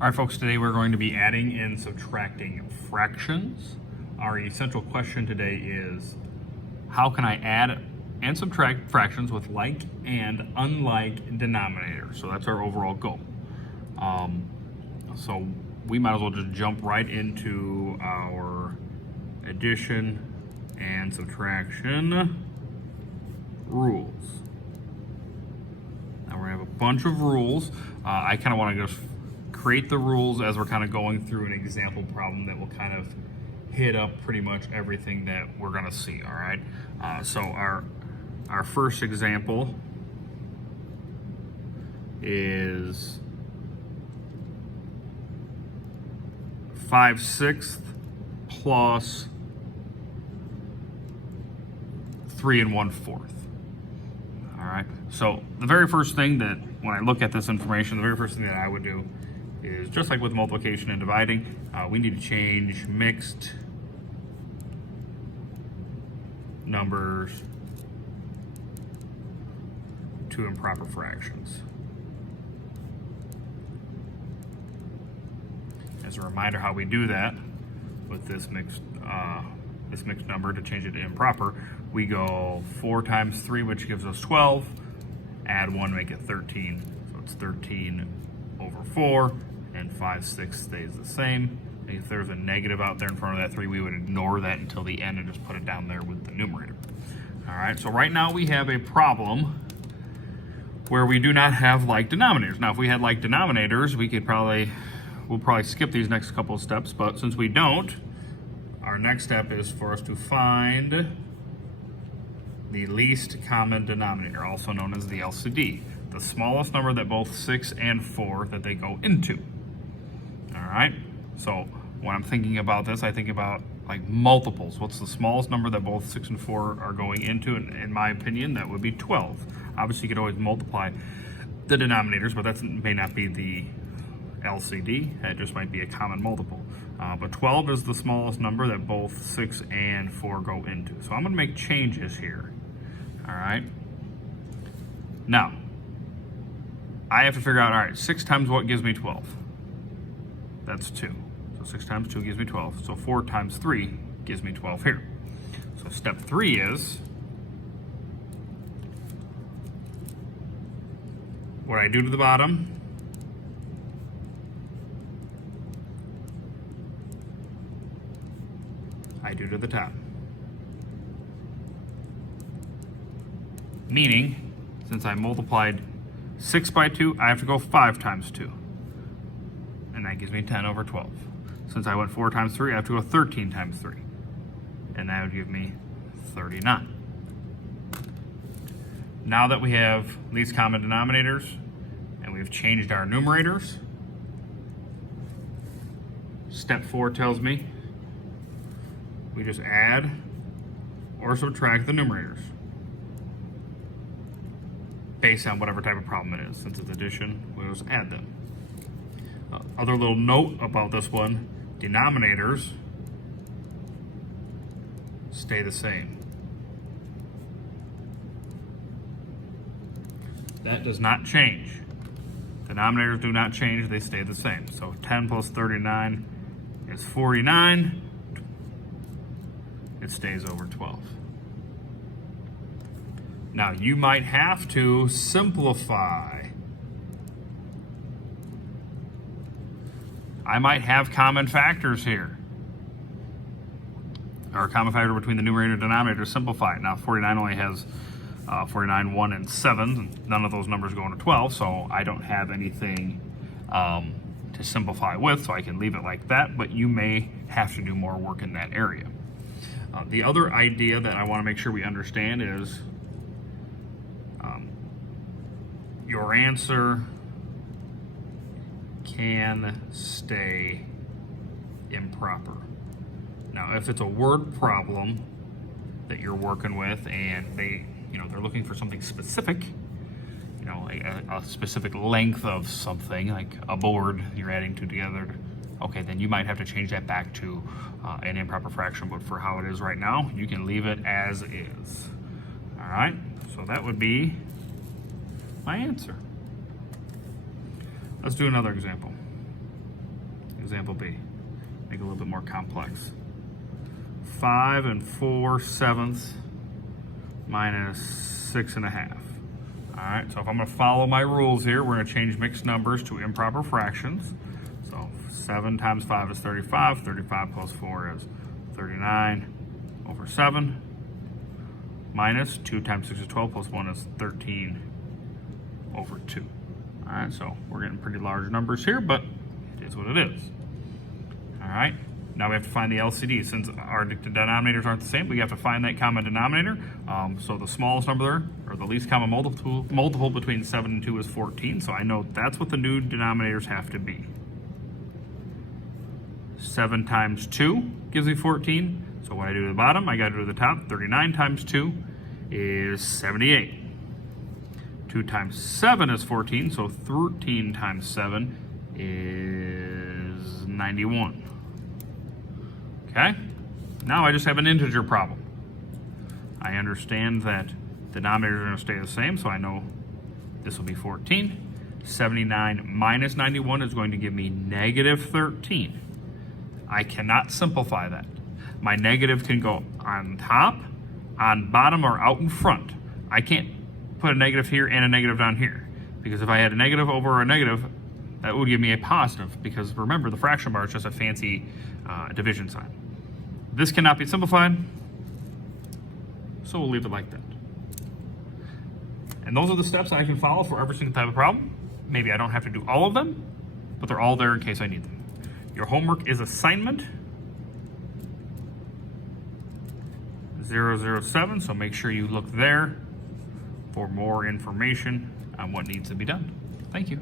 All right, folks, today we're going to be adding and subtracting fractions. Our essential question today is, how can I add and subtract fractions with like and unlike denominators? So that's our overall goal. So we might as well just jump right into our addition and subtraction rules. Now we're gonna have a bunch of rules. I kind of want to just create the rules as we're kind of going through an example problem that will kind of hit up pretty much everything that we're going to see. All right. So our first example is 5/6 plus 3 1/4. All right. So the very first thing that when I look at this information, the very first thing that I would do is, just like with multiplication and dividing, we need to change mixed numbers to improper fractions. As a reminder, how we do that with this mixed number to change it to improper, we go 4 times 3, which gives us 12. Add 1, make it 13. So it's 13 over 4, and 5/6 stays the same. And if there's a negative out there in front of that 3, we would ignore that until the end and just put it down there with the numerator. All right, so right now we have a problem where we do not have like denominators. Now, if we had like denominators, we'll probably skip these next couple of steps, but since we don't, our next step is for us to find the least common denominator, also known as the LCD, the smallest number that both 6 and 4 that they go into. All right, so when I'm thinking about this, I think about like multiples. What's the smallest number that both 6 and 4 are going into? And in my opinion, that would be 12. Obviously, you could always multiply the denominators, but that may not be the LCD. It just might be a common multiple. But 12 is the smallest number that both 6 and 4 go into. So I'm going to make changes here. All right. Now, I have to figure out, all right, 6 times what gives me 12? That's 2. So 6 times 2 gives me 12. So 4 times 3 gives me 12 here. So step 3 is, what I do to the bottom, I do to the top. Meaning, since I multiplied 6 by 2, I have to go 5 times 2. And that gives me 10 over 12. Since I went 4 times 3, I have to go 13 times 3. And that would give me 39. Now that we have least common denominators and we've changed our numerators, step 4 tells me we just add or subtract the numerators based on whatever type of problem it is. Since it's addition, we'll just add them. Other little note about this one, denominators stay the same. That does not change. Denominators do not change, they stay the same. So 10 plus 39 is 49. It stays over 12. Now, you might have to simplify. I might have common factors here, or a common factor between the numerator and denominator. Simplify it. Now, 49 only has 49, 1, and 7. And none of those numbers go into 12, so I don't have anything to simplify with, so I can leave it like that, but you may have to do more work in that area. The other idea that I want to make sure we understand is your answer can stay improper. Now, if it's a word problem that you're working with and they're looking for something specific, a specific length of something, like a board you're adding two together, okay, then you might have to change that back to an improper fraction. But for how it is right now, you can leave it as is. All right, so that would be my answer. Let's do another example. Example B. Make it a little bit more complex. 5 4/7 minus 6 1/2. All right, so if I'm going to follow my rules here, we're going to change mixed numbers to improper fractions. So 7 times 5 is 35. 35 plus 4 is 39 over 7. Minus 2 times 6 is 12 plus 1 is 13 over 2. All right, so we're getting pretty large numbers here, but it is what it is. All right, now we have to find the LCD. Since our denominators aren't the same, we have to find that common denominator. So the smallest number there, or the least common multiple between 7 and 2 is 14. So I know that's what the new denominators have to be. 7 times 2 gives me 14. So what I do to the bottom, I got to do to the top. 39 times 2 is 78. 2 times 7 is 14, so 13 times 7 is 91. Okay? Now I just have an integer problem. I understand that the denominators are going to stay the same, so I know this will be 14. 79 minus 91 is going to give me negative 13. I cannot simplify that. My negative can go on top, on bottom, or out in front. I can't put a negative here and a negative down here, because if I had a negative over a negative, that would give me a positive, because remember, the fraction bar is just a fancy division sign. This cannot be simplified, so we'll leave it like that. And those are the steps I can follow for every single type of problem. Maybe I don't have to do all of them, but they're all there in case I need them. Your homework is assignment 007, so make sure you look there for more information on what needs to be done. Thank you.